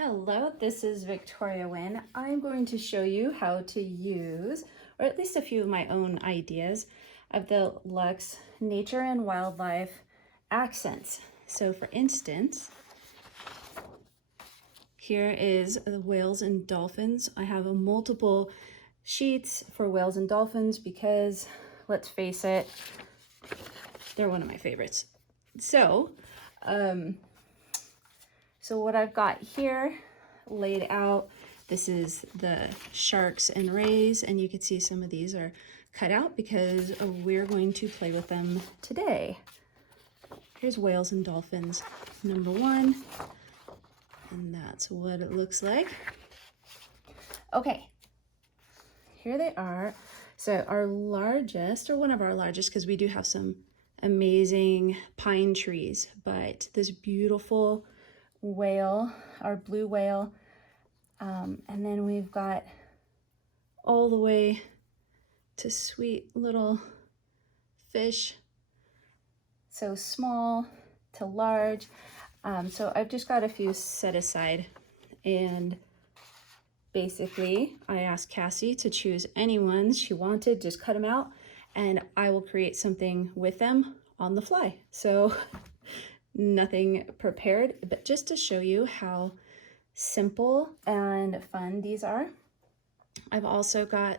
Hello, this is Victoria Wynn. I'm going to show you how to use, or at least a few of my own ideas, of the LUXE Nature and Wildlife Accents. So for instance, here is the whales and dolphins. I have multiple sheets for whales and dolphins because, let's face it, they're one of my favorites. So what I've got here laid out, this is the sharks and rays, and you can see some of these are cut out because we're going to play with them today. Here's whales and dolphins, number one, and that's what it looks like. Okay, here they are. So our largest, or one of our largest, because we do have some amazing pine trees, but this beautiful whale, our blue whale, and then we've got all the way to sweet little fish, so small to large. So I've just got a few set aside, and basically I asked Cassie to choose any ones she wanted, just cut them out, and I will create something with them on the fly. So nothing prepared, but just to show you how simple and fun these are. I've also got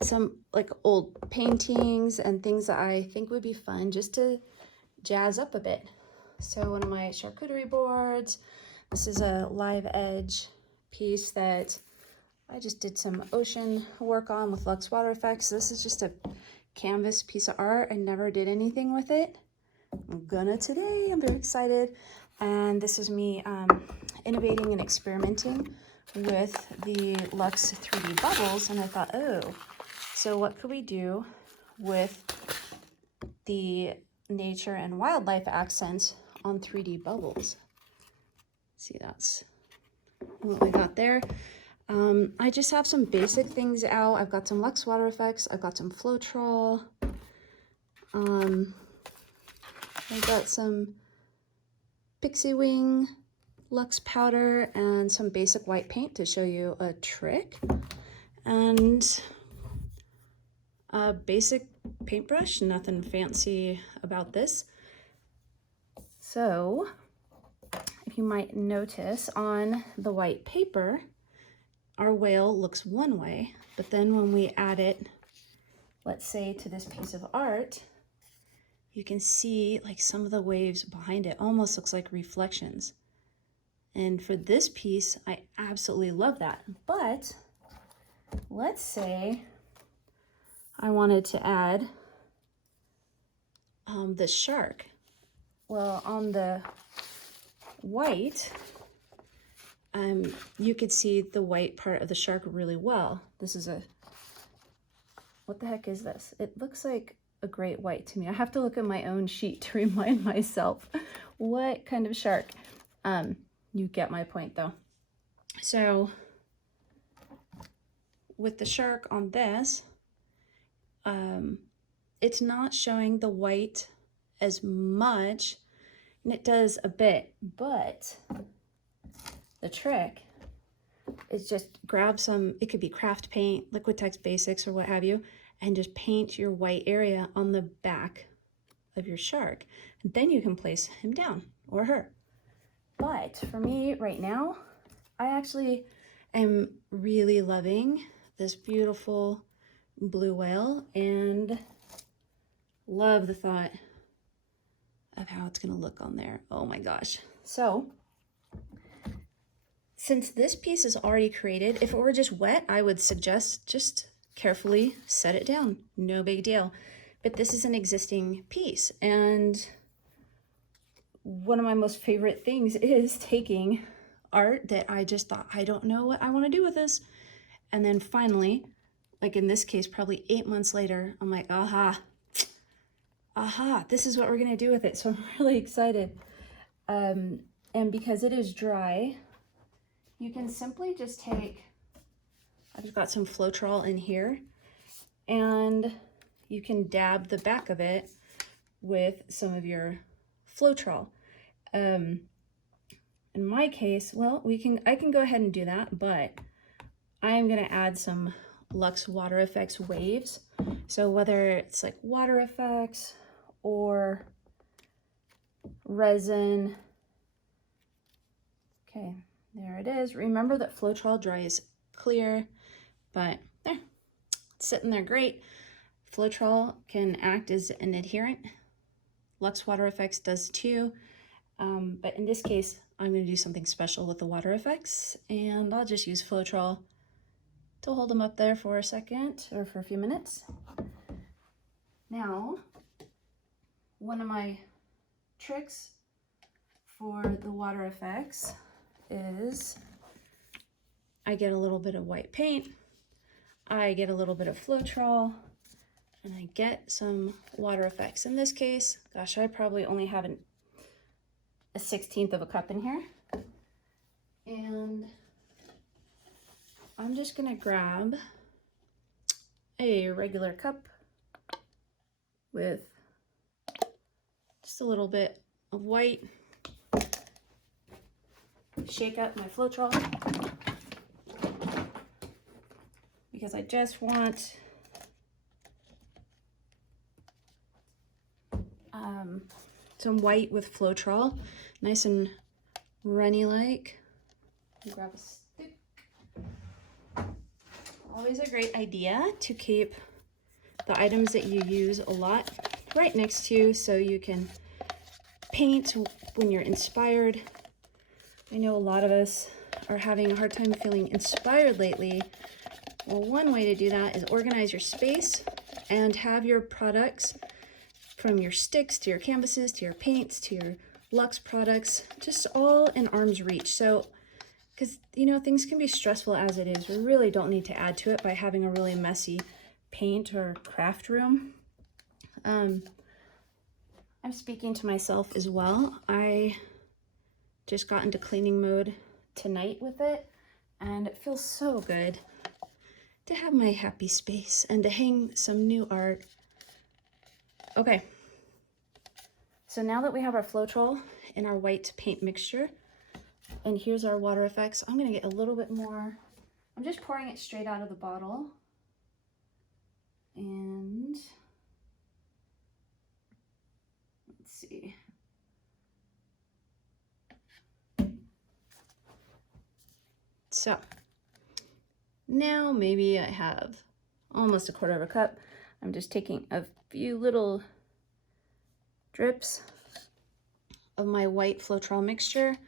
some like old paintings and things that I think would be fun just to jazz up a bit. So one of my charcuterie boards, this is a live edge piece that I just did some ocean work on with Luxe Water Effects. This is just a canvas piece of art. I never did anything with it. I'm gonna today. I'm very excited. And this is me innovating and experimenting with the LUXE 3D bubbles. And I thought, oh, so what could we do with the nature and wildlife accents on 3D bubbles? See, that's what we got there. I just have some basic things out. I've got some Luxe Water Effects. I've got some Floetrol. I've got some Pixie Wing Luxe powder and some basic white paint to show you a trick, and a basic paintbrush, nothing fancy about this. So if you might notice on the white paper, our whale looks one way, but then when we add it, let's say to this piece of art, you can see like some of the waves behind it almost looks like reflections. And for this piece, I absolutely love that. But let's say I wanted to add the shark. Well, on the white, you could see the white part of the shark really well. This is what the heck is this? It looks like a great white to me. I have to look at my own sheet to remind myself what kind of shark. You get my point though. So with the shark on this, it's not showing the white as much, and it does a bit, but the trick is just grab some, it could be craft paint, Liquitex Basics or what have you, and just paint your white area on the back of your shark. And then you can place him down, or her. But for me right now, I actually am really loving this beautiful blue whale and love the thought of how it's gonna look on there. Oh my gosh. So since this piece is already created, if it were just wet, I would suggest just carefully set it down. No big deal. But this is an existing piece, and one of my most favorite things is taking art that I just thought, I don't know what I want to do with this. And then finally, like in this case, probably 8 months later, I'm like, aha, this is what we're going to do with it. So I'm really excited. And because it is dry, you can simply just take, I've just got some Floetrol in here, and you can dab the back of it with some of your Floetrol. in my case, well, I can go ahead and do that, but I am gonna add some Luxe Water Effects waves. So whether it's like water effects or resin. Okay, there it is. Remember that Floetrol dries clear, but there, it's sitting there great. Floetrol can act as an adherent. Luxe Water Effects does too. But in this case, I'm going to do something special with the water effects, and I'll just use Floetrol to hold them up there for a second or for a few minutes. Now, one of my tricks for the water effects is I get a little bit of white paint, I get a little bit of Floetrol, and I get some water effects. In this case, gosh, I probably only have a 1/16 of a cup in here. And I'm just gonna grab a regular cup with just a little bit of white, shake up my Floetrol, because I just want some white with Floetrol, nice and runny like. Grab a stick. Always a great idea to keep the items that you use a lot right next to you so you can paint when you're inspired. I know a lot of us are having a hard time feeling inspired lately. Well, one way to do that is organize your space and have your products, from your sticks to your canvases to your paints to your Luxe products, just all in arm's reach. So, because you know, things can be stressful as it is. We really don't need to add to it by having a really messy paint or craft room. I'm speaking to myself as well. I just got into cleaning mode tonight with it, and it feels so good to have my happy space and to hang some new art. Okay, so now that we have our Floetrol in our white paint mixture, and here's our water effects, I'm gonna get a little bit more. I'm just pouring it straight out of the bottle. And let's see. So now maybe I have almost a 1/4 of a cup. I'm just taking a few little drips of my white Floetrol mixture.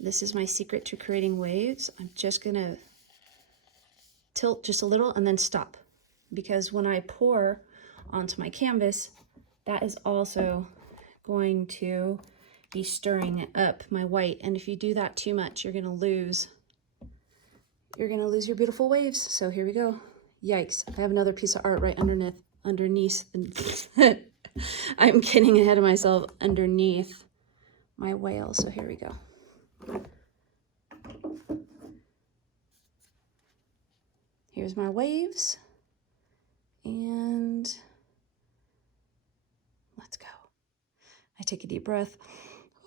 This is my secret to creating waves. I'm just gonna tilt just a little and then stop, because when I pour onto my canvas, that is also going to be stirring up my white. And if you do that too much, you're gonna lose your beautiful waves. So here we go. Yikes, I have another piece of art right underneath. I'm getting ahead of myself, underneath my whale. So here we go. Here's my waves, and let's go. I take a deep breath.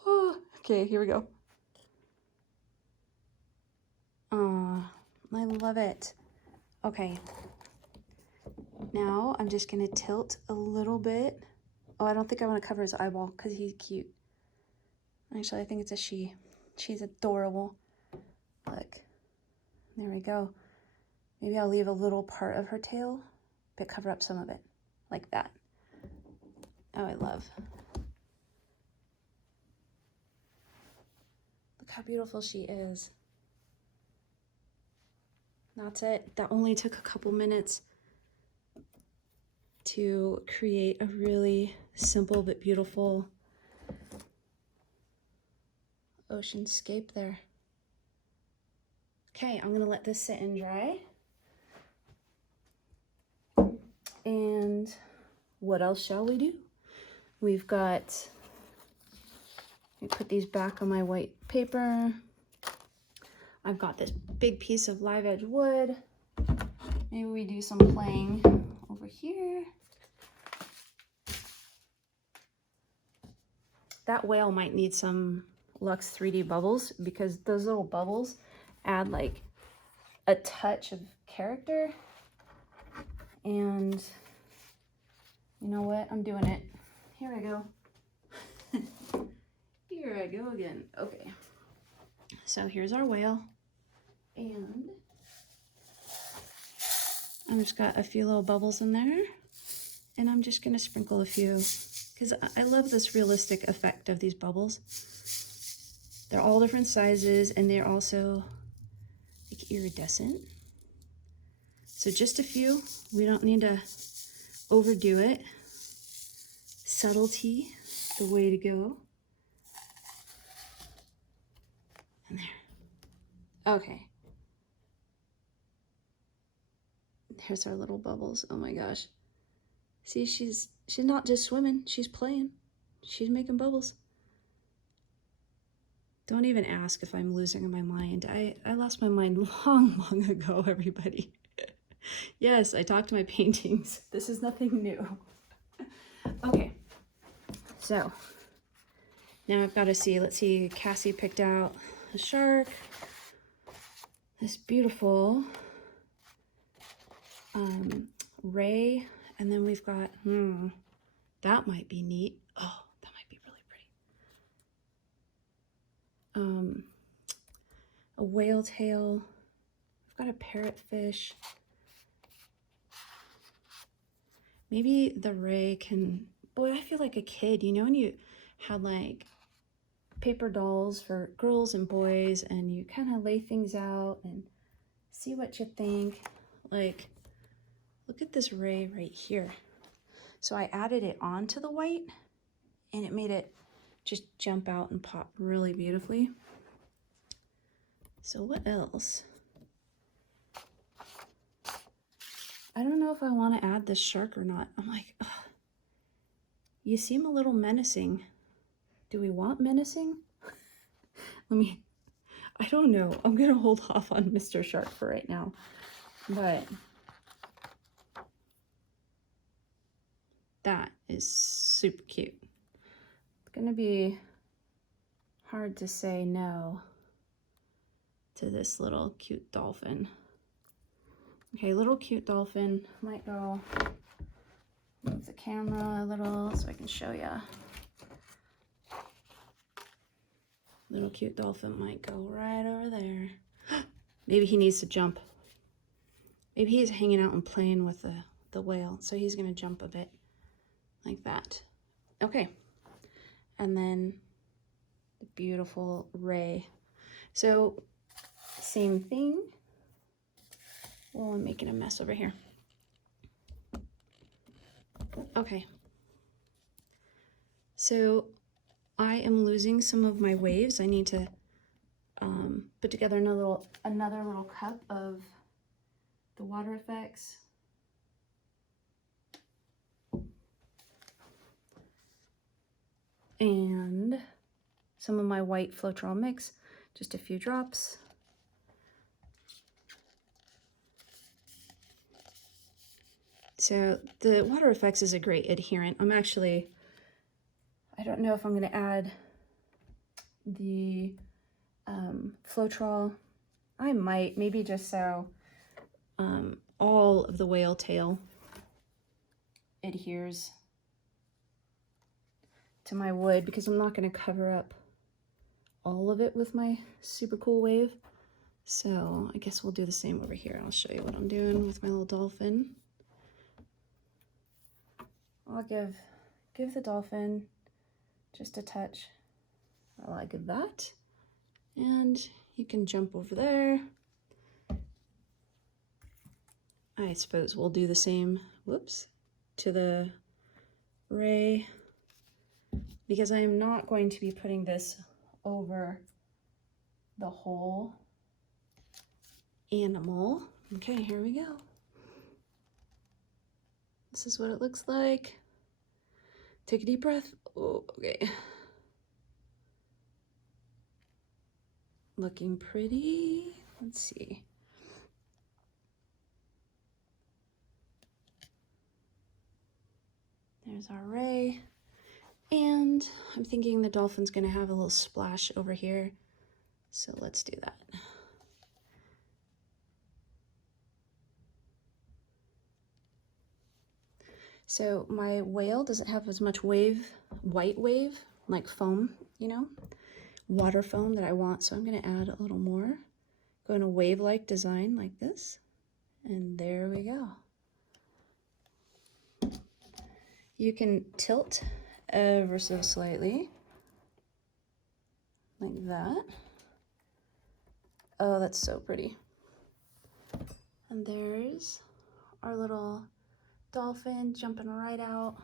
Oh, okay, here we go. I love it. Okay, now I'm just gonna tilt a little bit. Oh, I don't think I want to cover his eyeball because he's cute. Actually, I think it's a she. She's adorable. Look, there we go. Maybe I'll leave a little part of her tail, but cover up some of it, like that. Oh, I love. Look how beautiful she is. That's it. That only took a couple minutes to create a really simple but beautiful oceanscape there. Okay, I'm gonna let this sit and dry. And what else shall we do? We've got, let me put these back on my white paper. I've got this big piece of live edge wood. Maybe we do some playing over here. That whale might need some Luxe 3D bubbles because those little bubbles add like a touch of character. And you know what? I'm doing it. Here I go. Here I go again. Okay. So here's our whale. And I've just got a few little bubbles in there. And I'm just going to sprinkle a few because I love this realistic effect of these bubbles. They're all different sizes and they're also like iridescent. So just a few. We don't need to overdo it. Subtlety, the way to go. And there. Okay. There's our little bubbles. Oh my gosh. See, she's not just swimming, she's playing. She's making bubbles. Don't even ask if I'm losing my mind. I lost my mind long ago, everybody. Yes, I talked to my paintings. This is nothing new. Okay, so now I've got to see, let's see, Cassie picked out a shark, this beautiful ray, and then we've got, that might be neat. Oh, that might be really pretty. A whale tail. I've got a parrotfish. Maybe the ray can, boy, I feel like a kid, you know, when you had like paper dolls for girls and boys and you kind of lay things out and see what you think. Like, look at this ray right here. So I added it onto the white and it made it just jump out and pop really beautifully. So what else? I don't know if I want to add this shark or not. I'm like, ugh, you seem a little menacing. Do we want menacing? I don't know. I'm going to hold off on Mr. Shark for right now. But that is super cute. It's going to be hard to say no to this little cute dolphin. Okay, little cute dolphin might go, move the camera a little so I can show you. Little cute dolphin might go right over there. Maybe he needs to jump. Maybe he's hanging out and playing with the whale, so he's gonna jump a bit like that. Okay, and then the beautiful ray. So same thing. Oh, I'm making a mess over here. Okay. So I am losing some of my waves. I need to put together another little cup of the water effects. And some of my white Floetrol mix, just a few drops. So the water effects is a great adherent. I don't know if I'm going to add the Floetrol. I might, maybe just so all of the whale tail adheres to my wood, because I'm not going to cover up all of it with my super cool wave. So I guess we'll do the same over here. I'll show you what I'm doing with my little dolphin. I'll give the dolphin just a touch like that. And you can jump over there. I suppose we'll do the same, whoops, to the ray, because I am not going to be putting this over the whole animal. Okay, here we go. This is what it looks like. Take a deep breath. Oh, okay. Looking pretty. Let's see. There's our ray. And I'm thinking the dolphin's gonna have a little splash over here. So let's do that. So my whale doesn't have as much wave, white wave, like foam, you know, water foam that I want. So I'm gonna add a little more. Go in a wave-like design like this. And there we go. You can tilt ever so slightly, like that. Oh, that's so pretty. And there's our little dolphin jumping right out.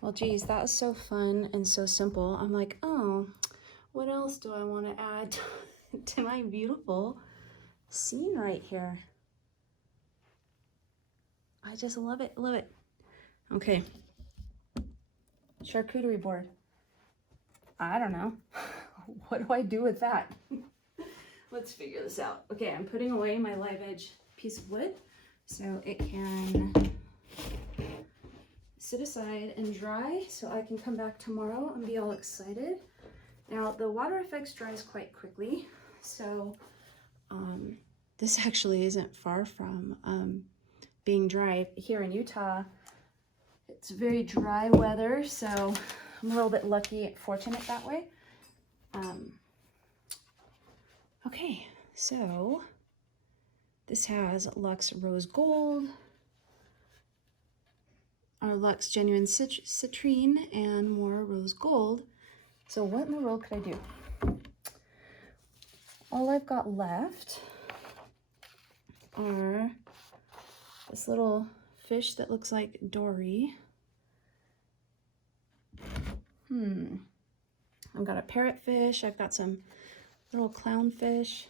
Well, geez, that was so fun and so simple. I'm like, oh, what else do I want to add to my beautiful scene right here? I just love it, love it. Okay, charcuterie board. I don't know. What do I do with that? Let's figure this out. Okay, I'm putting away my live edge piece of wood so it can sit aside and dry so I can come back tomorrow and be all excited. Now, the water effects dries quite quickly, so this actually isn't far from being dry. Here in Utah, it's very dry weather, so I'm a little bit lucky, fortunate that way. Okay, so this has Luxe Rose Gold, our Luxe Genuine Citrine, and more Rose Gold. So what in the world could I do? All I've got left are this little fish that looks like Dory. I've got a parrotfish. I've got some little clownfish.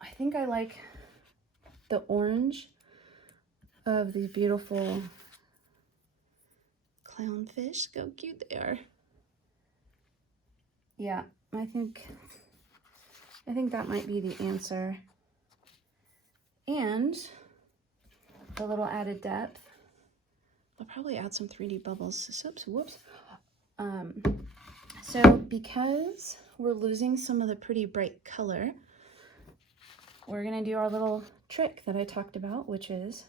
I think I like the orange of these beautiful clownfish. Look how cute they are. Yeah, I think that might be the answer. And a little added depth. I'll probably add some 3D bubbles. Oops, whoops. So because we're losing some of the pretty bright color, we're gonna do our little trick that I talked about, which is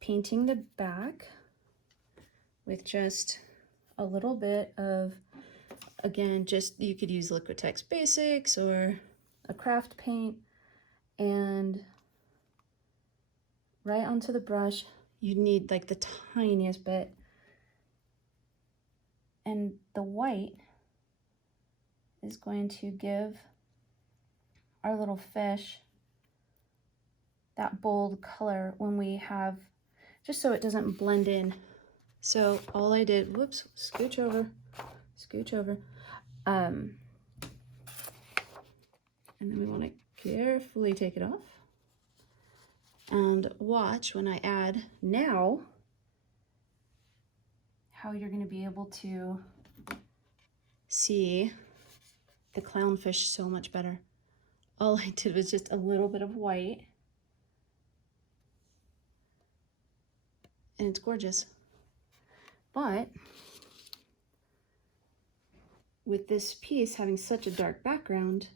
painting the back with just a little bit of, again, just, you could use Liquitex Basics or a craft paint, and right onto the brush. You need like the tiniest bit. And the white is going to give our little fish that bold color when we have, just so it doesn't blend in. So all I did, whoops, scooch over. And then we want to carefully take it off. And watch when I add now how you're going to be able to see the clownfish so much better. All I did was just a little bit of white, and it's gorgeous. But with this piece having such a dark background,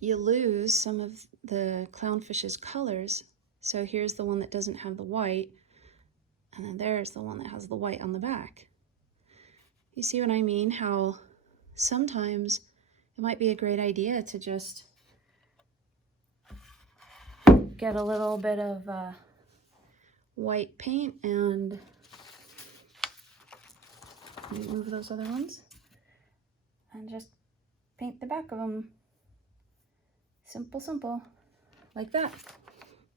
you lose some of the clownfish's colors. So here's the one that doesn't have the white, and then there's the one that has the white on the back. You see what I mean? How sometimes it might be a great idea to just get a little bit of white paint and remove those other ones and just paint the back of them. Simple, simple, like that.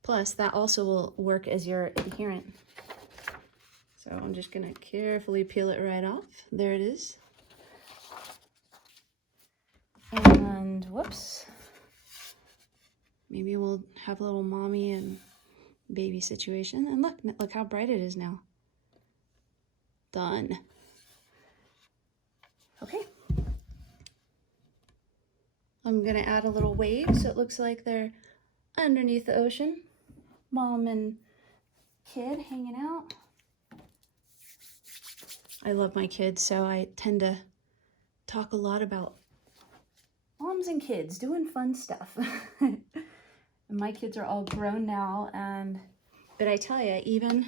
Plus, that also will work as your adherent. So I'm just gonna carefully peel it right off. There it is. And whoops. Maybe we'll have a little mommy and baby situation. And look how bright it is now. Done. Okay. I'm gonna add a little wave so it looks like they're underneath the ocean. mom and kid hanging out. I love my kids, so I tend to talk a lot about moms and kids doing fun stuff. My kids are all grown now, but I tell you, even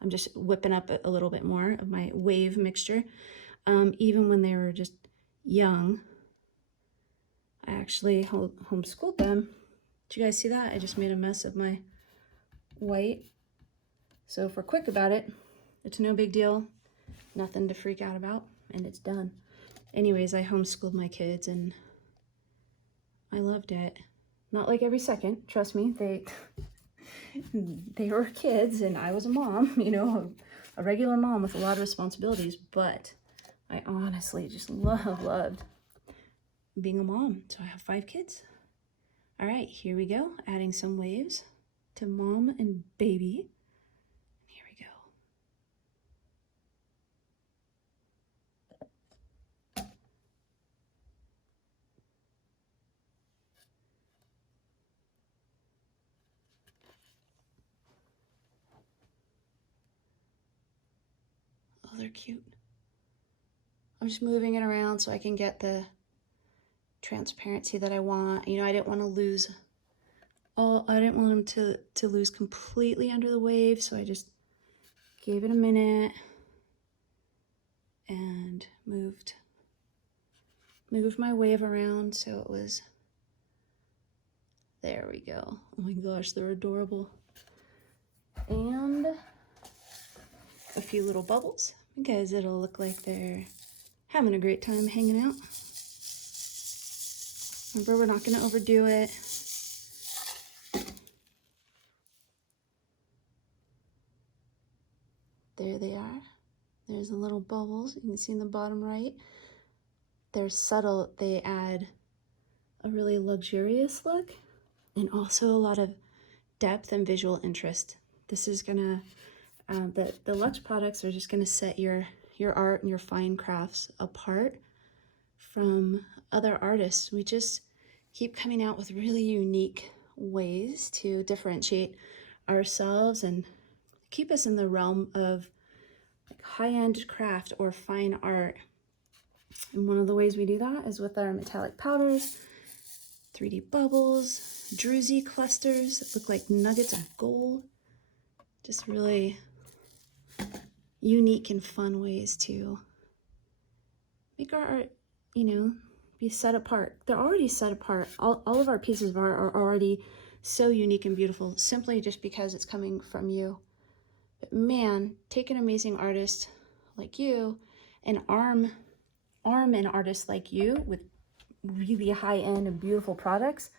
I'm just whipping up a little bit more of my wave mixture. Even when they were just young, I actually homeschooled them. Did you guys see that? I just made a mess of my white. So if we're quick about it, it's no big deal. Nothing to freak out about, and it's done. Anyways, I homeschooled my kids, and I loved it. Not like every second, trust me. They were kids, and I was a mom, you know, a regular mom with a lot of responsibilities, but I honestly just loved being a mom. So I have 5 kids. All right, here we go. Adding some waves to mom and baby. Here we go. Oh, they're cute. I'm just moving it around so I can get the transparency that I want. You know, I didn't want them to lose completely under the wave, so I just gave it a minute and moved my wave around so it was, there we go. Oh my gosh, they're adorable. And a few little bubbles because it'll look like they're having a great time hanging out. Remember, we're not going to overdo it. There they are. There's the little bubbles. You can see in the bottom right. They're subtle. They add a really luxurious look and also a lot of depth and visual interest. This is gonna, the Luxe products are just gonna set your art and your fine crafts apart from other artists. We just keep coming out with really unique ways to differentiate ourselves and keep us in the realm of like high-end craft or fine art. And one of the ways we do that is with our metallic powders, 3D bubbles, druzy clusters that look like nuggets of gold. Just really unique and fun ways to make our art, you know, be set apart. They're already set apart. All of our pieces of art are already so unique and beautiful simply just because it's coming from you. But man, take an amazing artist like you and arm an artist like you with really high-end and beautiful products,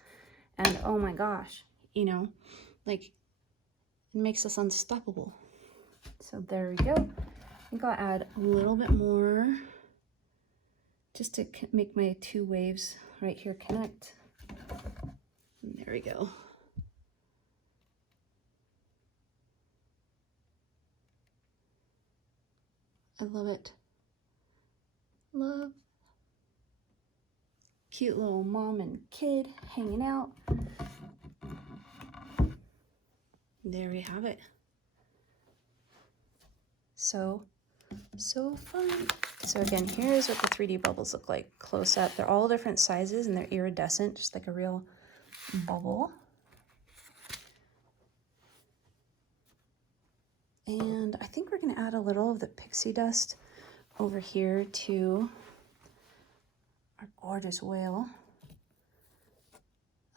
and oh my gosh, you know, like it makes us unstoppable. So there we go. I think I'll add a little bit more just to make my 2 waves right here connect. And there we go. I love it. Love. Cute little mom and kid hanging out. There we have it. So fun. So again, here's what the 3D bubbles look like close up. They're all different sizes and they're iridescent, just like a real bubble. And I think we're going to add a little of the pixie dust over here to our gorgeous whale.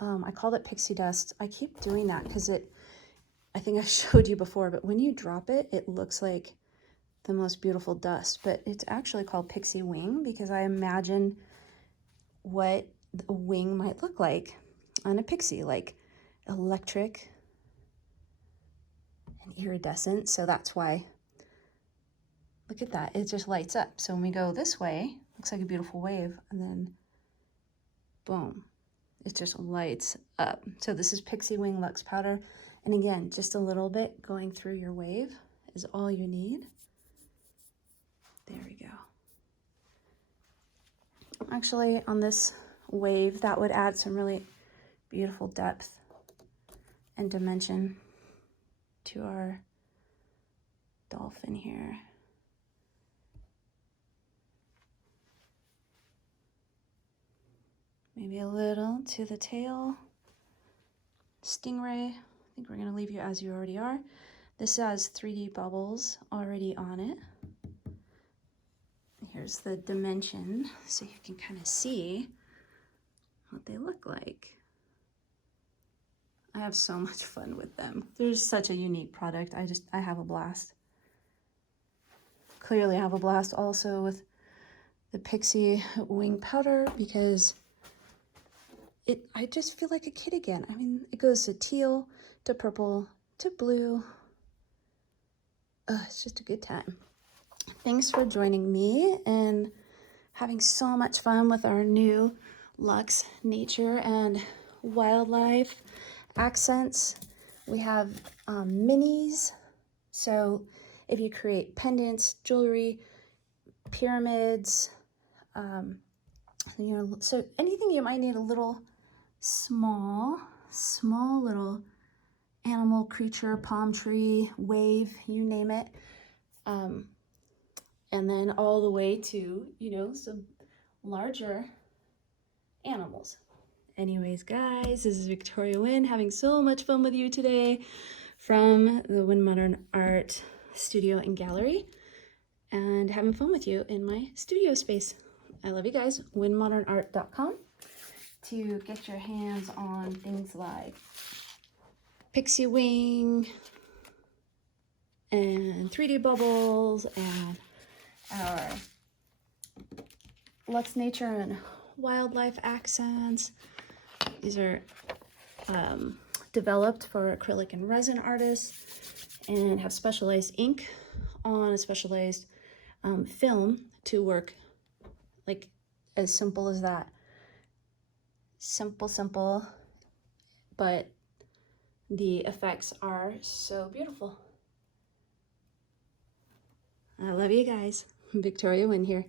I called it pixie dust. I keep doing that because I think I showed you before, but when you drop it, it looks like the most beautiful dust, but it's actually called pixie wing because I imagine what a wing might look like on a pixie, like electric and iridescent. So that's why, look at that, it just lights up. So when we go this way, looks like a beautiful wave, and then boom, it just lights up. So this is Pixie Wing Luxe powder, and again, just a little bit going through your wave is all you need. There we go. Actually, on this wave, that would add some really beautiful depth and dimension to our dolphin here. Maybe a little to the tail. Stingray, I think we're gonna leave you as you already are. This has 3D bubbles already on it. Here's the dimension, so you can kind of see what they look like. I have so much fun with them. They're such a unique product. I have a blast. Clearly I have a blast also with the Pixie wing powder because I just feel like a kid again. I mean, it goes to teal, to purple, to blue. It's just a good time. Thanks for joining me and having so much fun with our new Luxe Nature and Wildlife accents. We have minis. So if you create pendants, jewelry, pyramids, you know, so anything you might need a little small little animal, creature, palm tree, wave, you name it. And then all the way to, you know, some larger animals. Anyways, guys, this is Victoria Wynn having so much fun with you today from the Wynn Modern Art Studio and Gallery and having fun with you in my studio space. I love you guys. WynnModernArt.com to get your hands on things like Pixie Wing and 3D bubbles and our Luxe Nature and Wildlife accents. These are developed for acrylic and resin artists and have specialized ink on a specialized film to work like as simple as that. Simple, but the effects are so beautiful. I love you guys. Victoria Wynn here.